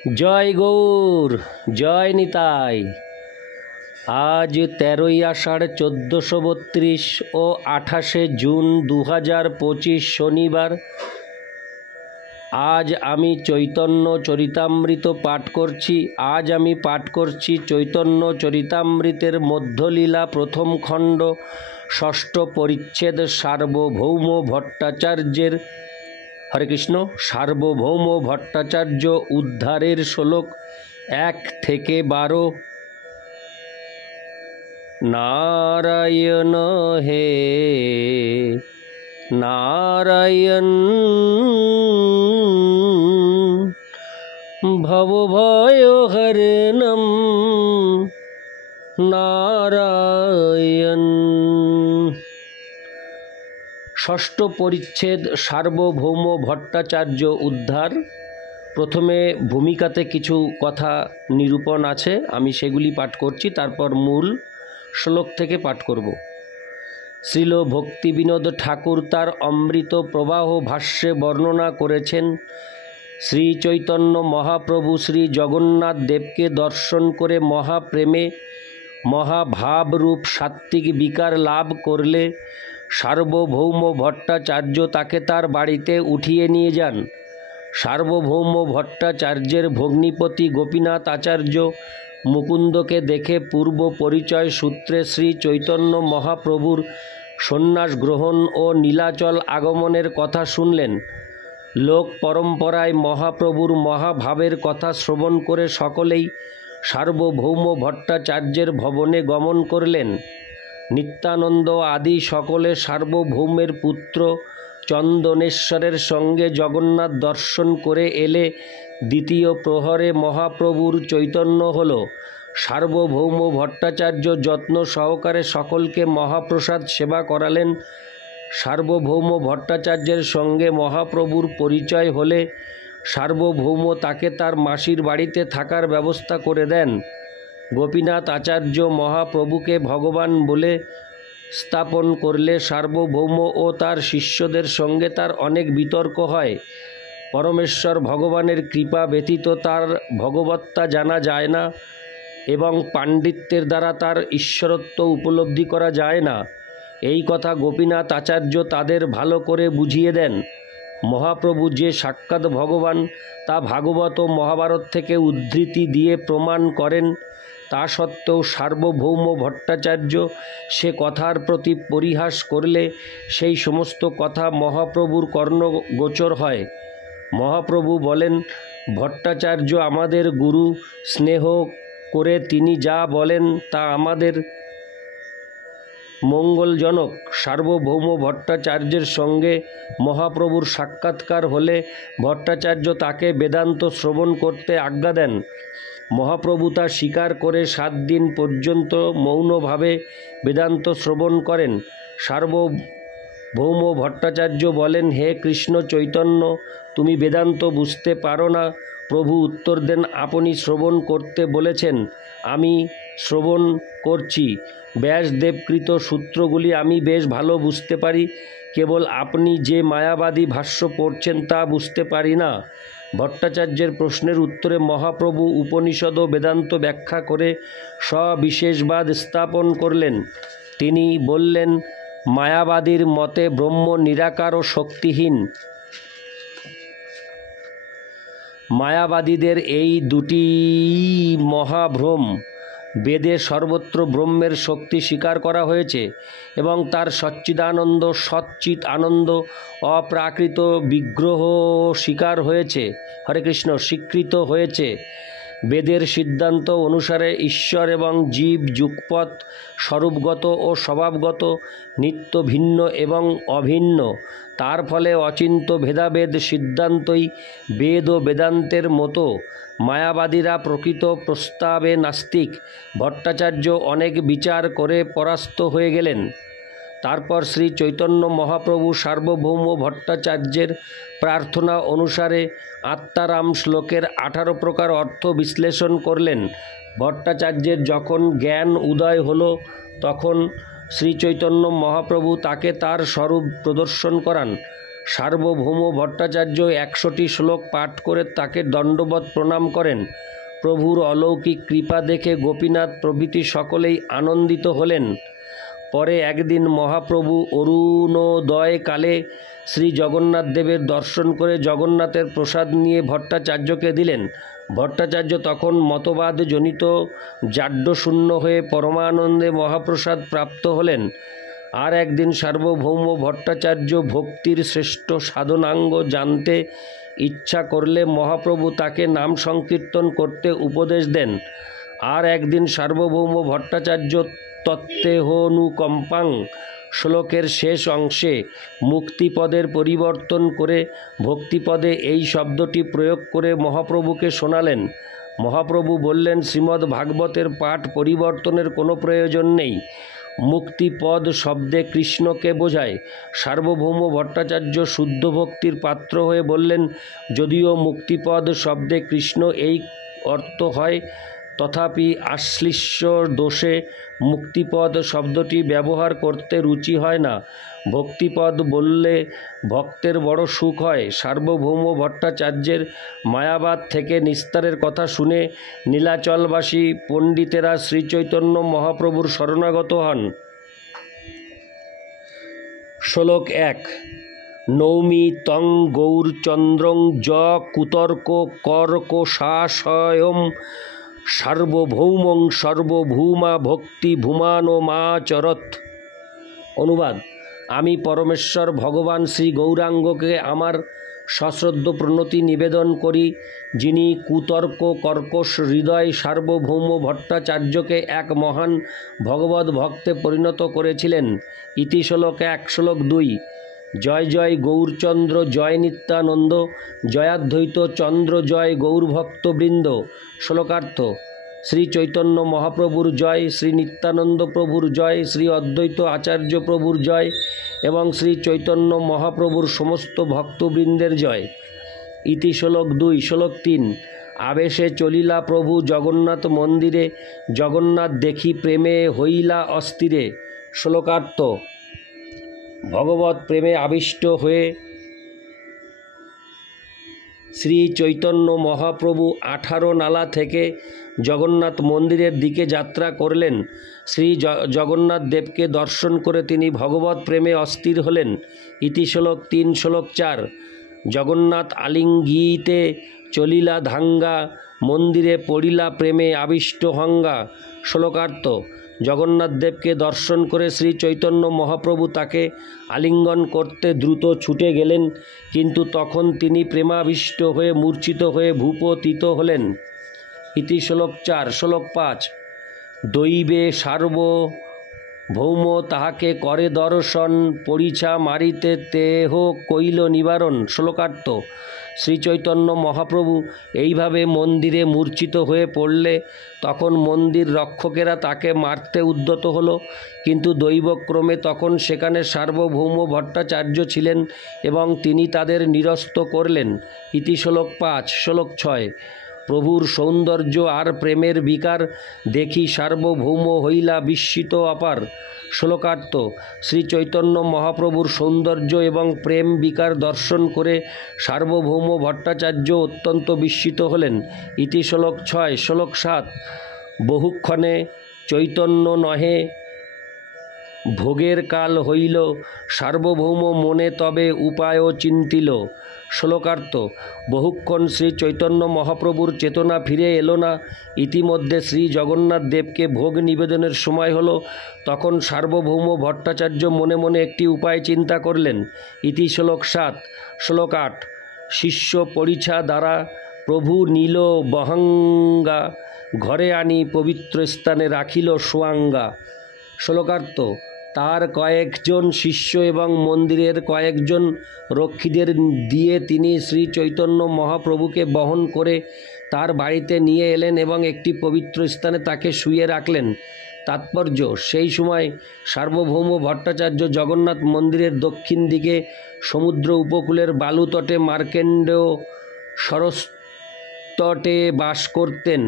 জয় গৌর, জয় নিতাই। আজ 13ই আষাঢ় 1432 ও 28শে জুন 2025 শনিবার। আজ আমি চৈতন্য চরিতামৃত পাঠ করছি। আমি পাঠ করছি চৈতন্য চরিতামৃতের মধ্যলীলা প্রথম খণ্ড, ষষ্ঠ পরিচ্ছেদ, সার্বভৌম ভট্টাচার্যের, হরে কৃষ্ণ, সার্বভৌম ভট্টাচার্য উদ্ধারের শ্লোক 1 থেকে 12। নারায়ণ হে নারায়ণ, ভবভয়হরণম নারায়ণ। ষষ্ঠ পরিচ্ছেদ, সার্বভৌম ভট্টাচার্য উদ্ধার। প্রথমে ভূমিকাতে কিছু কথা নিরূপণ আছে, আমি সেগুলি পাঠ করছি, তারপর মূল শ্লোক থেকে পাঠ করব। শ্রীল ভক্তিবিনোদ ঠাকুর তার অমৃত প্রবাহ ভাষ্যে বর্ণনা করেছেন, শ্রী চৈতন্য মহাপ্রভু শ্রী জগন্নাথ দেবকে দর্শন করে মহাপ্রেমে মহাভাবরূপ সাত্ত্বিক বিকার লাভ করলে সার্বভৌম ভট্টাচার্য তাকে তার বাড়িতে উঠিয়ে নিয়ে যান। সার্বভৌম ভট্টাচার্যের ভগ্নিপতি গোপীনাথ আচার্য মুকুন্দকে দেখে পূর্ব পরিচয় সূত্রে শ্রী চৈতন্য মহাপ্রভুর সন্ন্যাস গ্রহণ ও নীলাচল আগমনের কথা শুনলেন। লোক পরম্পরায় মহাপ্রভুর মহাভাবের কথা শ্রবণ করে সকলেই সার্বভৌম ভট্টাচার্যের ভবনে গমন করলেন। নিত্যানন্দ আদি সকলে সার্বভৌমের পুত্র চন্দনেশ্বরের সঙ্গে জগন্নাথ দর্শন করে এলে দ্বিতীয় প্রহরে মহাপ্রভুর চৈতন্য হল। সার্বভৌম ভট্টাচার্য যত্ন সহকারে সকলকে মহাপ্রসাদ সেবা করালেন। সার্বভৌম ভট্টাচার্যের সঙ্গে মহাপ্রভুর পরিচয় হলে সার্বভৌম তাকে তার মাসির বাড়িতে থাকার ব্যবস্থা করে দেন। গোপীনাথ আচার্য মহাপ্রভুকে ভগবান বলে স্থাপন করলে সার্বভৌম ও তার শিষ্যদের সঙ্গে তার অনেক বিতর্ক হয়। পরমেশ্বর ভগবানের কৃপা ব্যতীত তার ভগবত্তা জানা যায় না এবং পাণ্ডিত্যের দ্বারা তার ঈশ্বরত্ব উপলব্ধি করা যায় না। এই কথা গোপীনাথ আচার্য তাদের ভালো করে বুঝিয়ে দেন। মহাপ্রভু যে সাক্ষাৎ ভগবান তা ভাগবত ও মহাভারত থেকে উদ্ধৃতি দিয়ে প্রমাণ করেন। তা সত্ত্বেও সার্বভৌম ভট্টাচার্য সে কথার প্রতি পরিহাস করলে সেই সমস্ত কথা মহাপ্রভুর কর্ণগোচর হয়। মহাপ্রভু বলেন, ভট্টাচার্য আমাদের গুরু, স্নেহ করে তিনি যা বলেন তা আমাদের মঙ্গলজনক। সার্বভৌম ভট্টাচার্যের সঙ্গে মহাপ্রভুর সাক্ষাৎকার হলে ভট্টাচার্য তাকে বেদান্ত শ্রবণ করতে আজ্ঞা দেন। মহাপ্রভু তা স্বীকার করে 7 দিন পর্যন্ত মৌনভাবে বেদান্ত শ্রবণ করেন। সার্বভৌম ভট্টাচার্য বলেন, হে কৃষ্ণ চৈতন্য, তুমি বেদান্ত বুঝতে পারো না। প্রভু উত্তর দেন, আপনি শ্রবণ করতে বলেছেন, আমি শ্রবণ করছি। ব্যাসদেবকৃত সূত্রগুলি আমি বেশ ভালো বুঝতে পারি, কেবল আপনি যে মায়াবাদী ভাষ্য পড়ছেন তা বুঝতে পারি না। ভট্টাচার্যের প্রশ্নের উত্তরে মহাপ্রভু উপনিষদ ও বেদান্ত ব্যাখ্যা করে সবিশেষবাদ স্থাপন করলেন। তিনি বললেন, মায়াবাদীর মতে ব্রহ্ম নিরাকার ও শক্তিহীন। মায়াবাদীদের এই দুটি মহাভ্রম। বেদে সর্বত্র ব্রহ্মের শক্তি স্বীকার করা হয়েছে এবং তার সচ্চিদানন্দ, সচ্চিৎ আনন্দ, অপ্রাকৃত বিগ্রহ স্বীকার হয়েছে, হরে কৃষ্ণ, স্বীকৃত হয়েছে। বেদের সিদ্ধান্ত অনুসারে ঈশ্বর এবং জীব যুগপৎ, স্বরূপগত ও স্বভাবগত, নিত্য ভিন্ন এবং অভিন্ন। তার ফলে অচিন্ত ভেদাভেদ সিদ্ধান্তই বেদ ও বেদান্তের মতো। মায়াবাদীরা প্রকৃত প্রস্তাবে নাস্তিক। ভট্টাচার্য অনেক বিচার করে পরাস্ত হয়ে গেলেন। তারপর শ্রী চৈতন্য মহাপ্রভু সার্বভৌম ভট্টাচার্যের প্রার্থনা অনুসারে আত্মারাম শ্লোকের 18 প্রকার অর্থ বিশ্লেষণ করলেন। ভট্টাচার্যের যখন জ্ঞান উদয় হল তখন শ্রী চৈতন্য মহাপ্রভু তাকে তার স্বরূপ প্রদর্শন করান। সার্বভৌম ভট্টাচার্য 100টি শ্লোক পাঠ করে তাকে দণ্ডবৎ প্রণাম করেন। প্রভুর অলৌকিক কৃপা দেখে গোপীনাথ প্রভৃতি সকলেই আনন্দিত হলেন। পরে একদিন মহাপ্রভু অরুণোদয়কালে শ্রী জগন্নাথ দেবের দর্শন করে জগন্নাথের প্রসাদ নিয়ে ভট্টাচার্যকে দিলেন। ভট্টাচার্য তখন মতবাদজনিত জাড্যশূন্য হয়ে পরমানন্দে মহাপ্রসাদ প্রাপ্ত হলেন। আর একদিন সার্বভৌম ভট্টাচার্য ভক্তির শ্রেষ্ঠ সাধনাঙ্গ জানতে ইচ্ছা করলে মহাপ্রভু তাকে নাম সংকীর্তন করতে উপদেশ দেন। আর একদিন সার্বভৌম ভট্টাচার্য তত্ত্বেহনুকম্পাং শ্লোকের শেষ অংশে মুক্তিপদের পরিবর্তন করে ভক্তিপদে এই শব্দটি প্রয়োগ করে মহাপ্রভুকে শোনালেন। মহাপ্রভু বললেন, শ্রীমদ্ ভাগবতের পাঠ পরিবর্তনের কোনো প্রয়োজন নেই। মুক্তিপদ শব্দে কৃষ্ণকে বোঝায়। সার্বভৌম ভট্টাচার্য শুদ্ধ ভক্তির পাত্র হয়ে বললেন, যদিও মুক্তিপদ শব্দে কৃষ্ণ এই অর্থ হয়, তথাপি আশ্লিষ্য দোষে মুক্তিপদ শব্দটি ব্যবহার করতে রুচি হয় না। ভক্তিপদ বললে ভক্তের বড় সুখ হয়। সার্বভৌম ভট্টাচার্যের মায়াবাদ থেকে নিস্তারের কথা শুনে নীলাচলবাসী পণ্ডিতেরা শ্রীচৈতন্য মহাপ্রভুর শরণাগত হন। শ্লোক 1। নৌমি তং গৌরচন্দ্রং য কুতর্ক কর্কশাশয়ম সার্বভৌমং সর্বভূমা ভক্তি ভূমানমাচরৎ। অনুবাদ: আমি পরমেশ্বর ভগবান শ্রী গৌরাঙ্গকে আমার সশ্রদ্ধ প্রণতি নিবেদন করি, যিনি কুতর্ক কর্কশ হৃদয় সার্বভৌম ভট্টাচার্যকে এক মহান ভগবদ্ ভক্তে পরিণত করেছিলেন। ইতি শ্লোক 1। শ্লোক 2। জয় জয় গৌরচন্দ্র জয় নিত্যানন্দ, জয়াদ্বৈত চন্দ্র জয় গৌরভক্তবৃন্দ। শ্লোকার্থ: শ্রী চৈতন্য মহাপ্রভুর জয়, শ্রী নিত্যানন্দ প্রভুর জয়, শ্রী অদ্বৈত আচার্য প্রভুর জয় এবং শ্রী চৈতন্য মহাপ্রভুর সমস্ত ভক্তবৃন্দের জয়। ইতি শ্লোক 2। শ্লোক 3। আবেশে চলিলা প্রভু জগন্নাথ মন্দিরে, জগন্নাথ দেখি প্রেমে হইলা অস্থিরে। শ্লোকার্থ: ভগবৎ প্রেমে আবিষ্ট হয়ে শ্রী চৈতন্য মহাপ্রভু 18 নালা থেকে জগন্নাথ মন্দিরের দিকে যাত্রা করলেন। শ্রী জগন্নাথ দেবকে দর্শন করে তিনি ভগবৎ প্রেমে অস্থির হলেন। ইতি শ্লোক 3। শ্লোক 4। জগন্নাথ আলিঙ্গিতে চলিলা ধাঙ্গা, মন্দিরে পড়িলা প্রেমে আবিষ্ট হঙ্গা। শ্লোকার্থ: জগন্নাথ দেবকে দর্শন করে শ্রী চৈতন্য মহাপ্রভু তাকে আলিঙ্গন করতে দ্রুত ছুটে গেলেন, কিন্তু তখন তিনি প্রেমাবিষ্ট হয়ে মূর্ছিত হয়ে ভূপতিত হলেন। ইতি শ্লোক 4। শ্লোক 5। দৈবে সার্বভৌম তাহাকে করে দর্শন, পরিছা মারিতে দেহ কইল নিবারণ। শ্লোকার্থ: শ্রীচৈতন্য মহাপ্রভু এইভাবে মন্দিরে মূর্ছিত হয়ে পড়লে তখন মন্দির রক্ষকেরা তাকে মারতে উদ্যত হলো, কিন্তু দৈবক্রমে তখন সেখানে সার্বভৌম ভট্টাচার্য ছিলেন এবং তিনি তাদের নিরস্ত করলেন। ইতি শ্লোক 5। শ্লোক 6। প্রভুর সৌন্দর্য আর প্রেমের বিকার দেখি সার্বভৌম হইলা বিস্মিত অপার। শ্লোকার্থ: শ্রী চৈতন্য মহাপ্রভুর সৌন্দর্য এবং প্রেম বিকার দর্শন করে সার্বভৌম ভট্টাচার্য অত্যন্ত বিস্মিত হলেন। ইতি শ্লোক 6। শ্লোক 7। বহুক্ষণে চৈতন্য নহে ভোগের কাল হইল, সার্বভৌম মনে তবে উপায় চিন্তিল। শ্লোকার্থ: বহুক্ষণ শ্রী চৈতন্য মহাপ্রভুর চেতনা ফিরে এলো না। ইতিমধ্যে শ্রী জগন্নাথ দেবকে ভোগ নিবেদনের সময় হলো। তখন সার্বভৌম ভট্টাচার্য মনে মনে একটি উপায় চিন্তা করলেন। ইতি শ্লোক 7। শ্লোক 8। শিষ্য পরিছা দ্বারা প্রভু নীল বহঙ্গা, ঘরে আনি পবিত্র স্থানে রাখিল সোয়াঙ্গা। শ্লোকার্থ: তার কয়েকজন শিষ্য এবং মন্দিরের কয়েকজন রক্ষীদের দিয়ে তিনি শ্রী চৈতন্য মহাপ্রভুকে বহন করে তার বাড়িতে নিয়ে এলেন এবং একটি পবিত্র স্থানে তাকে শুইয়ে রাখলেন। তাৎপর্য: সেই সময় সার্বভৌম ভট্টাচার্য জগন্নাথ মন্দিরের দক্ষিণ দিকে সমুদ্র উপকূলের বালুতটে মার্কেন্ডেয় সরস্তটে বাস করতেন।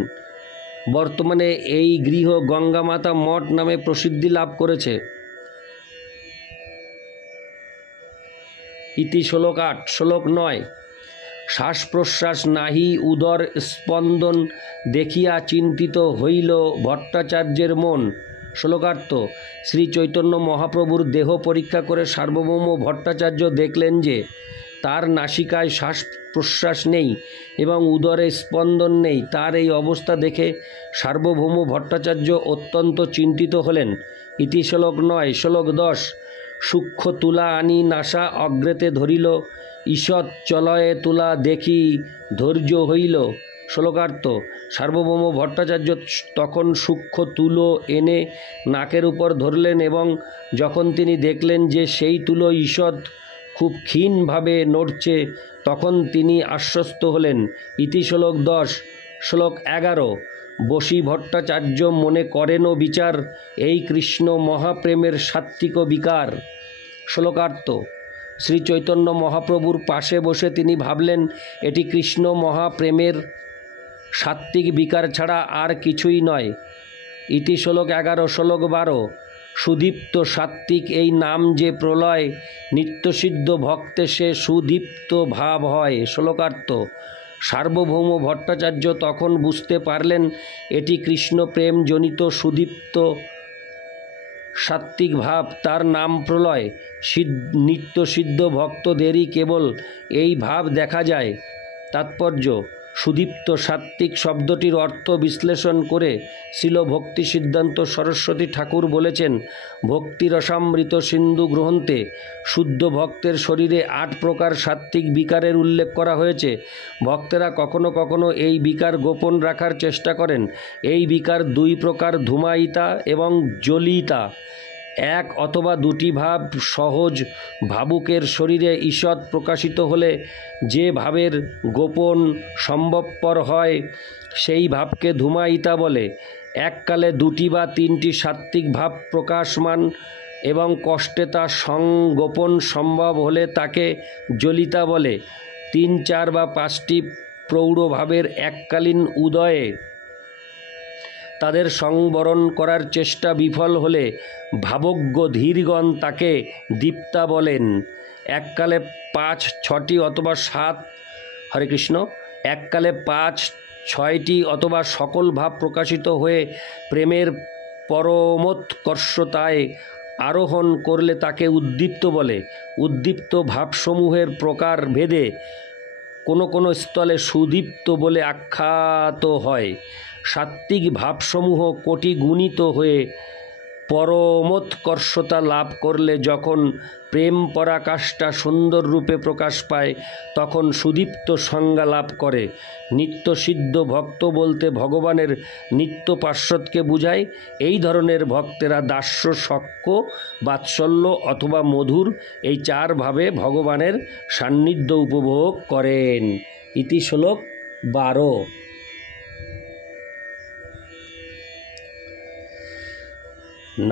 বর্তমানে এই গৃহ গঙ্গামাতা মঠ নামে প্রসিদ্ধি লাভ করেছে। ইতি শ্লোক 8। শ্লোক 9। শ্বাস প্রশ্বাস নাহি উদর স্পন্দন দেখিয়া চিন্তিত হইল ভট্টাচার্যের মন। শ্লোকার্থ। শ্রী চৈতন্য মহাপ্রভুর দেহ পরীক্ষা করে সার্বভৌম ভট্টাচার্য দেখলেন যে তার নাসিকায় শ্বাস প্রশ্বাস নেই এবং উদরে স্পন্দন নেই। তার এই অবস্থা দেখে সার্বভৌম ভট্টাচার্য অত্যন্ত চিন্তিত হলেন। ইতি শ্লোক 9। শ্লোক 10। সূক্ষ্ম তুলা আনি নাসা অগ্রেতে ধরিল, ঈষৎ চলয়ে তুলা দেখি ধৈর্য হইল। শ্লোকার্থ। সার্বভৌম ভট্টাচার্য তখন সূক্ষ্ম তুলো এনে নাকের উপর ধরলেন এবং যখন তিনি দেখলেন যে সেই তুলো ঈষৎ খুব ক্ষীণভাবে নড়ছে, তখন তিনি আশ্বস্ত হলেন। ইতি শ্লোক 10। শ্লোক 11। বসি ভট্টাচার্য মনে করেনও বিচার, এই কৃষ্ণ মহাপ্রেমের সাত্ত্বিক বিকার। শ্লোকার্থ। শ্রী চৈতন্য মহাপ্রভুর পাশে বসে তিনি ভাবলেন এটি কৃষ্ণ মহাপ্রেমের সাত্ত্বিক বিকার ছাড়া আর কিছুই নয়। ইতি শ্লোক 11। শ্লোক 12। সুদীপ্ত সাত্ত্বিক এই নাম যে প্রলয়, নিত্যসিদ্ধ ভক্তে সে সুদীপ্ত ভাব হয়। শ্লোকার্থ। সার্বভৌম ভট্টাচার্য তখন বুঝতে পারলেন এটি কৃষ্ণ প্রেম জনিত সুদীপ্ত সাত্ত্বিক ভাব, তার নাম প্রলয়। নিত্যসিদ্ধ ভক্তদেরই কেবল এই ভাব দেখা যায়। তাৎপর্য। সুদীপ্ত সাত্ত্বিক শব্দটির অর্থ বিশ্লেষণ করে শ্রীল ভক্তি সিদ্ধান্ত সরস্বতী ঠাকুর বলেছেন, ভক্তি রসামৃত সিন্ধু গ্রন্থে শুদ্ধ ভক্তের শরীরে 8 প্রকার সাত্ত্বিক বিকারের উল্লেখ করা হয়েছে। ভক্তেরা কখনো কখনো এই বিকার গোপন রাখার চেষ্টা করেন। এই বিকার 2 প্রকার, ধূমায়িতা এবং জ্বলিতা। 1 অথবা 2টি ভাব সহজ ভাবুকের শরীরে ঈষৎ প্রকাশিত হলে যে ভাবের গোপন সম্ভবপর হয় সেই ভাবকে ধূমায়িতা বলে। এককালে 2টি বা 3টি সাত্ত্বিক ভাব প্রকাশমান এবং কষ্টে তা সংগোপন সম্ভব হলে তাকে জ্বলিতা বলে। 3, 4 বা 5টি প্রৌঢ় ভাবের এককালীন উদয়ে তাদের সংবরণ করার চেষ্টা বিফল হলে ভাবজ্ঞ ধীরগণ তাকে দীপ্তা বলেন। এককালে 5, 6টি অথবা 7 হরে কৃষ্ণ এককালে 5, 6টি অথবা সকল ভাব প্রকাশিত হয়ে প্রেমের পরমোৎকর্ষতায় আরোহণ করলে তাকে উদ্দীপ্ত বলে। উদ্দীপ্ত ভাবসমূহের প্রকার ভেদে কোনো কোনো স্থলে সুদীপ্ত বলে আখ্যাত হয়। সাত্ত্বিক ভাবসমূহ কোটি গুণিত হয়ে পরমোৎকর্ষতা লাভ করলে যখন প্রেম পরাকাষ্ঠা সুন্দর রূপে প্রকাশ পায় তখন সুদীপ্ত সংজ্ঞা লাভ করে। নিত্যসিদ্ধ ভক্ত বলতে ভগবানের নিত্য পার্শ্বদকে বুঝায়। এই ধরনের ভক্তেরা দাস্য, সখ্য, বাৎসল্য অথবা মধুর এই 4 ভাবে ভগবানের সান্নিধ্য উপভোগ করেন। ইতি শ্লোক 12।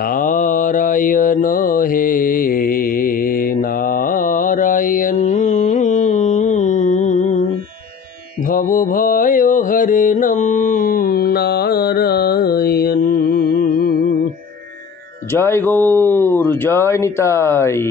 नारायण हे नारायण भवभय हरणं नारायण। जय गौर, जय निताई।